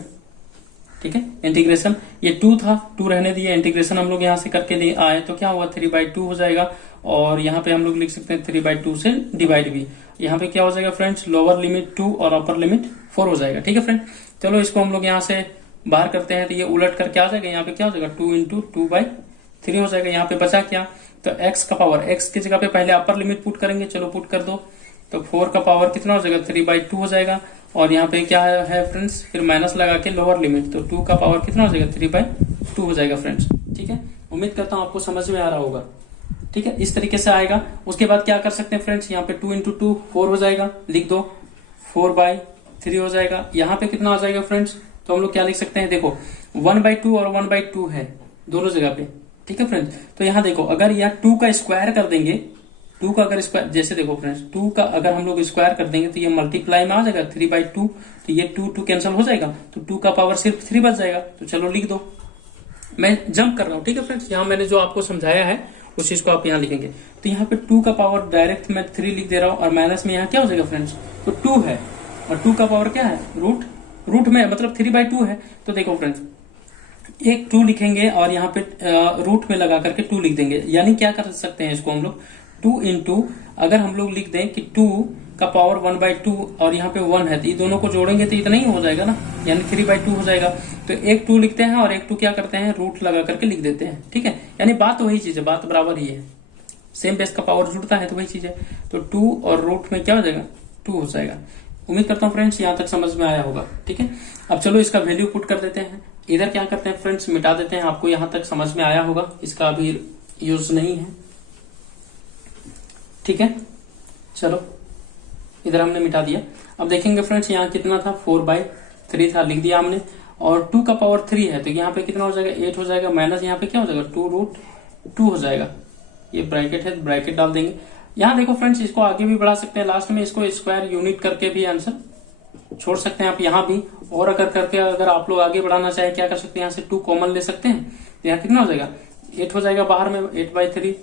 ठीक है। इंटीग्रेशन ये 2 था, 2 रहने दिए, इंटीग्रेशन हम लोग यहाँ से करके लिए आए तो क्या हुआ, 3/2 हो जाएगा। और यहाँ पे हम लोग लिख सकते हैं 3/2 से डिवाइड भी। यहाँ पे क्या हो जाएगा फ्रेंड्स, लोअर लिमिट 2 और अपर लिमिट 4 हो जाएगा, ठीक है फ्रेंड। चलो इसको हम लोग यहाँ से बाहर करते हैं, तो ये उलट करके आ जाएगा। यहाँ पे क्या हो जाएगा, 2 × 2/3 हो जाएगा। यहाँ पे बचा क्या, तो x का पावर, x की जगह पे पहले अपर लिमिट पुट करेंगे, चलो पुट कर दो। तो 4 का पावर कितना हो जाएगा, 3/2 हो जाएगा। और यहाँ पे क्या है फ्रेंड्स, फिर माइनस लगा के लोअर लिमिट, तो 2 का पावर कितना हो जाएगा, 3/2 हो जाएगा फ्रेंड्स, ठीक है। उम्मीद करता हूँ आपको समझ में आ रहा होगा, ठीक है। इस तरीके से आएगा। उसके बाद क्या कर सकते हैं फ्रेंड्स, यहाँ पे 2 × 2 4 हो जाएगा, लिख दो, 4/3 हो जाएगा। यहाँ पे कितना आ जाएगा फ्रेंड्स, तो हम लोग क्या लिख सकते हैं, देखो 1/2 और 1/2 है दोनों जगह पे, ठीक है फ्रेंड्स। तो यहाँ देखो, अगर यहाँ 2 का स्क्वायर कर देंगे, 2 का अगर स्क्वायर, जैसे देखो फ्रेंड्स 2 का अगर हम लोग स्क्वायर कर देंगे तो ये मल्टीप्लाई में आ जाएगा 3/2, तो ये 2 कैंसिल हो जाएगा, तो 2 का पावर सिर्फ 3 बच जाएगा। तो चलो लिख दो, मैं जंप कर रहा हूँ, ठीक है फ्रेंड्स। यहाँ मैंने जो आपको समझाया है उस चीज को आप यहाँ लिखेंगे। तो यहाँ पे 2 का पावर डायरेक्ट मैं 3 लिख दे रहा हूँ, और माइनस में यहाँ क्या हो जाएगा फ्रेंड्स, तो 2 है, और 2 का पावर क्या है, रूट में मतलब 3/2 है। तो देखो फ्रेंड्स, एक 2 लिखेंगे और यहाँ पे रूट में लगा करके 2 लिख देंगे। यानी क्या कर सकते हैं इसको हम लोग, 2 × अगर हम लोग लिख दें कि 2 का पावर 1/2 और यहाँ पे 1 है, तो ये दोनों को जोड़ेंगे तो इतना ही हो जाएगा ना, यानी 3/2 हो जाएगा। तो एक 2 लिखते हैं और एक 2 क्या करते हैं, रूट लगा करके लिख देते हैं, ठीक है। यानी बात वही चीज है, बात बराबर ही है, सेम बेस का पावर जुड़ता है तो वही चीज है। तो 2 और रूट में क्या हो जाएगा, 2 हो जाएगा। उम्मीद करता हूँ फ्रेंड्स यहाँ तक समझ में आया होगा, ठीक है। अब चलो इसका वैल्यू पुट कर देते हैं। इधर क्या करते हैं फ्रेंड्स, मिटा देते हैं। आपको यहाँ तक समझ में आया होगा, इसका अभी यूज नहीं है, ठीक है। चलो इधर हमने मिटा दिया। अब देखेंगे फ्रेंड्स, यहाँ कितना था, 4/3 था, लिख दिया हमने। और 2 का पावर 3 है, तो यहाँ पे कितना हो जाएगा, 8 हो जाएगा। माइनस यहाँ पे क्या हो जाएगा, 2√2 हो जाएगा। ये ब्रैकेट है, ब्रैकेट डाल देंगे। यहाँ देखो फ्रेंड्स, इसको आगे भी बढ़ा सकते हैं, लास्ट में इसको स्क्वायर यूनिट करके भी आंसर छोड़ सकते हैं आप यहाँ भी। और अगर करके अगर आप लोग आगे बढ़ाना चाहे, क्या कर सकते हैं, यहाँ से 2 कॉमन ले सकते हैं। तो यहाँ कितना हो जाएगा, 8 हो जाएगा बाहर में, 8/3,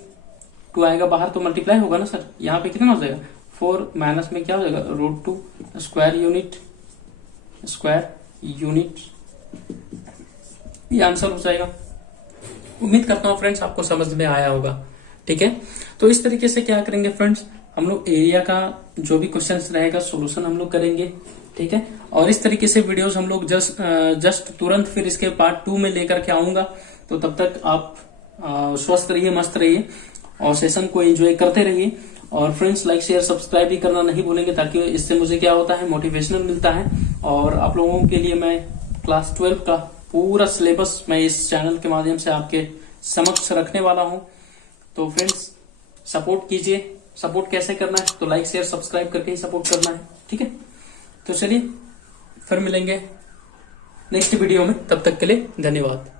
2 आएगा बाहर तो मल्टीप्लाई होगा ना सर। यहाँ पे कितना हो जाएगा, 4 माइनस में क्या हो जाएगा, √2 स्क्वायर यूनिट, ये आंसर हो जाएगा। उम्मीद करता हूँ फ्रेंड्स आपको समझ में आया होगा, ठीक है। तो इस तरीके से क्या करेंगे फ्रेंड्स, हम लोग एरिया का जो भी क्वेश्चंस रहेगा सोल्यूशन हम लोग करेंगे, ठीक है। और इस तरीके से वीडियोस हम लोग जस्ट तुरंत फिर इसके पार्ट 2 में लेकर के आऊंगा। तो तब तक आप स्वस्थ रहिए, मस्त रहिए, और सेशन को एंजॉय करते रहिए। और फ्रेंड्स लाइक शेयर सब्सक्राइब भी करना नहीं भूलेंगे, ताकि इससे मुझे क्या होता है, मोटिवेशनल मिलता है। और आप लोगों के लिए मैं क्लास 12 का पूरा सिलेबस मैं इस चैनल के माध्यम से आपके समक्ष रखने वाला हूं। तो फ्रेंड्स सपोर्ट कीजिए। सपोर्ट कैसे करना है, तो लाइक शेयर सब्सक्राइब करके ही सपोर्ट करना है, ठीक है। तो चलिए फिर मिलेंगे नेक्स्ट वीडियो में, तब तक के लिए धन्यवाद।